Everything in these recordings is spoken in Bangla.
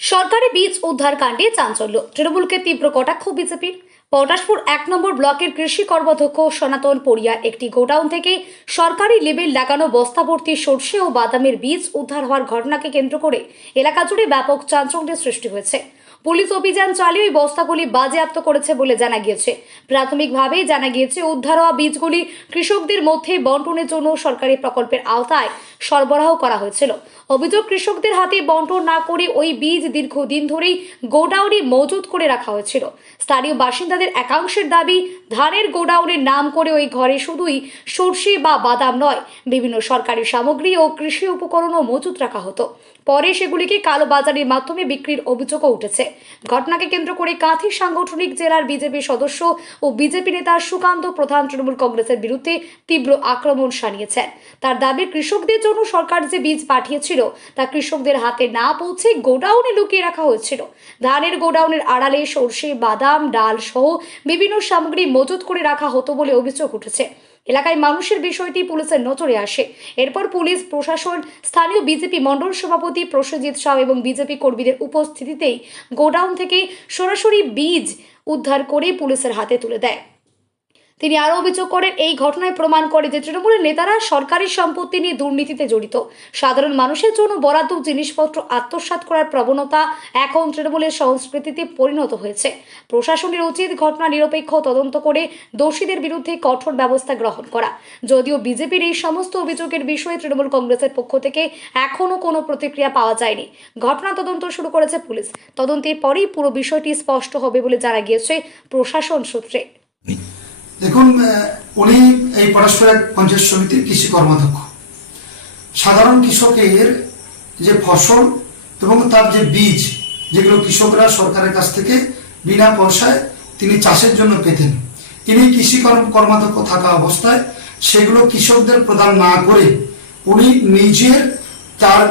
সরকারি বীজ উদ্ধার কাণ্ডে চাঞ্চল্য, তৃণমূলকে তীব্র কটাক্ষ বিজেপির। পটাশপুর 1 নম্বর ব্লকের কৃষি কর্মাধ্যক্ষ সনাতন পড়িয়া একটি গোডাউন থেকে সরকারি লেবেল লাগানো বস্তাভর্তি সরষে ও বাদামের বীজ উদ্ধার হওয়ার ঘটনাকে কেন্দ্র করে এলাকা জুড়ে ব্যাপক চাঞ্চল্যের সৃষ্টি হয়েছে। পুলিশ অভিযান চালিয়ে ওই বস্তাগুলি বাজেয়াপ্ত করেছে বলে জানা গিয়েছে। প্রাথমিকভাবে জানা গিয়েছে উদ্ধার হওয়া বীজগুলি কৃষকদের মধ্যে বন্টনের জন্য সরকারি প্রকল্পের আওতায় সরবরাহ করা হয়েছিল। অভিযোগ, কৃষকদের হাতে বন্টন না করে ওই বীজ দীর্ঘদিন ধরেই গোডাউনে মজুত করে রাখা হয়েছিল। স্থানীয় বাসিন্দাদের একাংশের দাবি, ধানের গোডাউনের নাম করে ওই ঘরে শুধুই সরষে বা বাদাম নয়, বিভিন্ন সরকারি সামগ্রী ও কৃষি উপকরণও মজুত রাখা হতো। পরে সেগুলিকে কালোবাজারের মাধ্যমে বিক্রির অভিযোগও উঠেছে। ঘটনাকে কেন্দ্র করে কাঁথি সাংগঠনিক জেলার বিজেপি সদস্য ও বিজেপি নেতা সুকান্ত প্রধান তৃণমূল কংগ্রেসের বিরুদ্ধে তীব্র আক্রমণ শানিয়েছেন। তার দাবি, কৃষকদের জন্য সরকার যে বীজ পাঠিয়েছিল তা কৃষকদের হাতে না পৌঁছে গোডাউনে লুকিয়ে রাখা হয়েছিল। ধানের গোডাউনের আড়ালে সরষে, বাদাম, ডাল সহ বিভিন্ন সামগ্রী মজুত করে রাখা হতো বলে অভিযোগ উঠেছে। এলাকায় মানুষের বিষয়টি পুলিশের নজরে আসে। এরপর পুলিশ প্রশাসন, স্থানীয় বিজেপি মণ্ডল সভাপতি প্রসেনজিৎ সাউ এবং বিজেপি কর্মীদের উপস্থিতিতেই গোডাউন থেকে সরাসরি বীজ উদ্ধার করে পুলিশের হাতে তুলে দেয়। তিনি আরও অভিযোগ করেন, এই ঘটনায় প্রমাণ করে যে তৃণমূলের নেতারা সরকারি সম্পত্তি নিয়ে দুর্নীতিতে জড়িত। সাধারণ মানুষের জন্য বরাদ্দ জিনিসপত্র আত্মসাৎ করার প্রবণতা এখন তৃণমূলের সংস্কৃতিতে পরিণত হয়েছে। প্রশাসনের উচিত ঘটনা নিরপেক্ষ তদন্ত করে দোষীদের বিরুদ্ধে কঠোর ব্যবস্থা গ্রহণ করা। যদিও বিজেপির এই সমস্ত অভিযোগের বিষয়ে তৃণমূল কংগ্রেসের পক্ষ থেকে এখনও কোনো প্রতিক্রিয়া পাওয়া যায়নি। ঘটনা তদন্ত শুরু করেছে পুলিশ। তদন্তের পরেই পুরো বিষয়টি স্পষ্ট হবে বলে জানা গিয়েছে প্রশাসন সূত্রে। দেখুন, উনি এই পটাশপুর পঞ্চায়েত সমিতির কৃষি কর্মাধ্যক্ষ। সাধারণ কৃষকের যে ফসল এবং তার যে বীজ, যেগুলো কৃষকরা সরকারের কাছ থেকে বিনা পয়সায় তিনি চাষের জন্য পেতেন, তিনি কৃষি কর্মাধ্যক্ষ থাকা অবস্থায় সেগুলো কৃষকদের প্রদান না করে উনি নিজের তার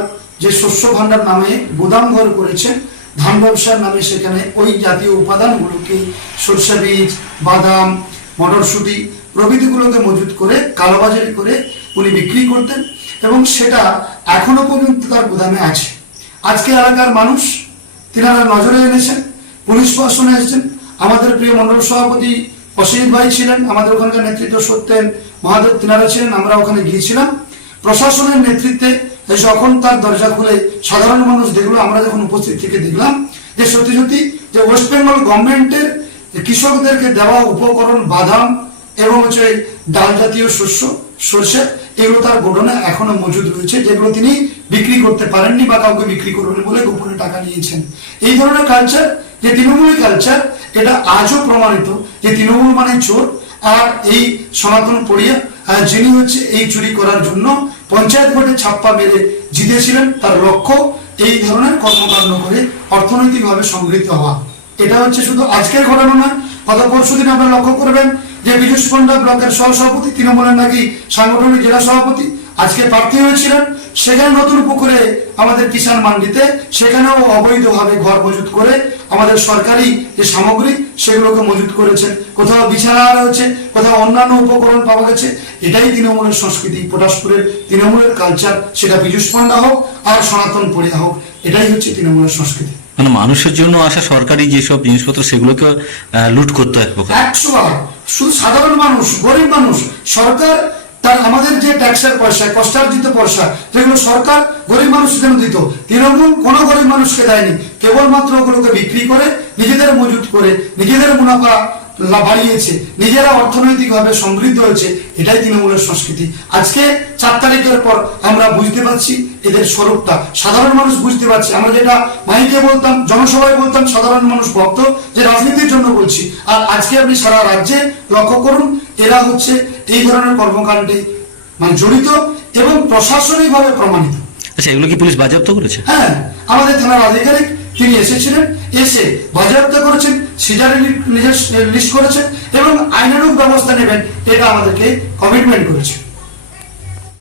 যে শস্য ভাণ্ডার নামে গোদাম ঘর করেছেন, ধান ব্যবসার নামে সেখানে ওই জাতীয় উপাদানগুলোকে, সরষে বীজ, বাদাম, মটরশুঁটি প্রভৃতিগুলোকে মজুত করে কালোবাজারি করে উনি বিক্রি করতেন এবং সেটা এখনো পর্যন্ত তার গোদামে আছে। আজকে এলাকার মানুষ তিনারা নজরে এনেছেন, পুলিশ প্রশাসনে এসেছেন। আমাদের প্রিয় মন্ডল সভাপতি অসিত ভাই ছিলেন, আমাদের ওখানকার নেতৃত্ব সত্যেন মহাদেব তিনারা ছিলেন, আমরা ওখানে গিয়েছিলাম। প্রশাসনের নেতৃত্বে যখন তার দরজা খুলে সাধারণ মানুষ দেখলো, আমরা যখন উপস্থিত থেকে দেখলাম যে সত্যি সত্যি যে ওয়েস্ট বেঙ্গল গভর্নমেন্টের কৃষকদেরকে দেওয়া উপকরণ, বাদাম এবং ডাল জাতীয় শস্য, সরষে, এগুলো তার গোডাউনে এখনো মজুদ রয়েছে, যেগুলো তিনি বিক্রি করতে পারেননি বা কাউকে বিক্রি করবেন বলে গোপনে টাকা নিয়েছেন। এই ধরনের কালচার, যে তৃণমূলী কালচার, এটা আজও প্রমাণিত যে তৃণমূল মানে চোর। আর এই সনাতন পড়িয়া যিনি হচ্ছে এই চুরি করার জন্য পঞ্চায়েত ভোটে ছাপ্পা মেরে জিতেছিলেন, তার লক্ষ্য এই ধরনের কর্মকাণ্ড করে অর্থনৈতিকভাবে সমৃদ্ধ হওয়া। এটা হচ্ছে শুধু আজকের ঘটনা নয়, গত পরশুদিন আপনারা লক্ষ্য করবেন যে বিজুষ পণ্ডা ব্লকের সহসভাপতি, তৃণমূলের নাকি সাংগঠনিক জেলা সভাপতি, আজকে প্রার্থী হয়েছিলেন। সেখানে নতুন পুকুরে আমাদের কিষাণ মান্ডিতে সেখানেও অবৈধভাবে ঘর মজুত করে আমাদের সরকারি যে সামগ্রী সেগুলোকে মজুত করেছেন। কোথাও বিছানা রয়েছে, কোথাও অন্যান্য উপকরণ পাওয়া গেছে। এটাই তৃণমূলের সংস্কৃতি, পটাশপুরের তৃণমূলের কালচার, সেটা বিজুষ পণ্ডা হোক আর সনাতন পড়িয়া হোক, এটাই হচ্ছে তৃণমূলের সংস্কৃতি। মানে মানুষের জন্য আসা সরকারি যেসব জিনিসপত্র সেগুলোকে লুট করতে হয় 100বার। শুধু সাধারণ মানুষ, গরিব মানুষ, সরকার তার আমাদের যে ট্যাক্সের পয়সা, কষ্টার্জিত পয়সা, যেগুলো সরকার গরিব মানুষের জন্য দিত, তৃণমূল কোনো গরিব মানুষকে দেয়নি। কেবলমাত্র ওগুলোকে বিক্রি করে নিজেদের মজুত করে নিজেদের মুনাফা বাড়িয়েছে, নিজেরা অর্থনৈতিকভাবে সমৃদ্ধ হয়েছে। এটাই তৃণমূলের সংস্কৃতি। আজকে 4 তারিখের পর আমরা বুঝতে পারছি এদের স্বরূপটা, সাধারণ মানুষ বুঝতে পারছে। আমরা যেটা মাইকে বলতাম, জনসভায় বলতাম, সাধারণ মানুষ ভক্ত যে রাজনীতির জন্য বলছি, আর আজকে আপনি সারা রাজ্যে লক্ষ্য করুন, এরা হচ্ছে এই ধরনের কর্মকাণ্ডে মানে জড়িত এবং প্রশাসনিকভাবে প্রমাণিত। আচ্ছা, এগুলো কি পুলিশ বাজেয়াপ্ত করেছে? হ্যাঁ, আমাদের থানার আধিকারিক তিনি এসেছিলেন, এসে বাজেয়াপ্ত করেছেন, সিজারের লিস্ট করেছেন এবং আইনানুগ ব্যবস্থা নেবেন, এটা আমাদেরকে কমিটমেন্ট করেছে।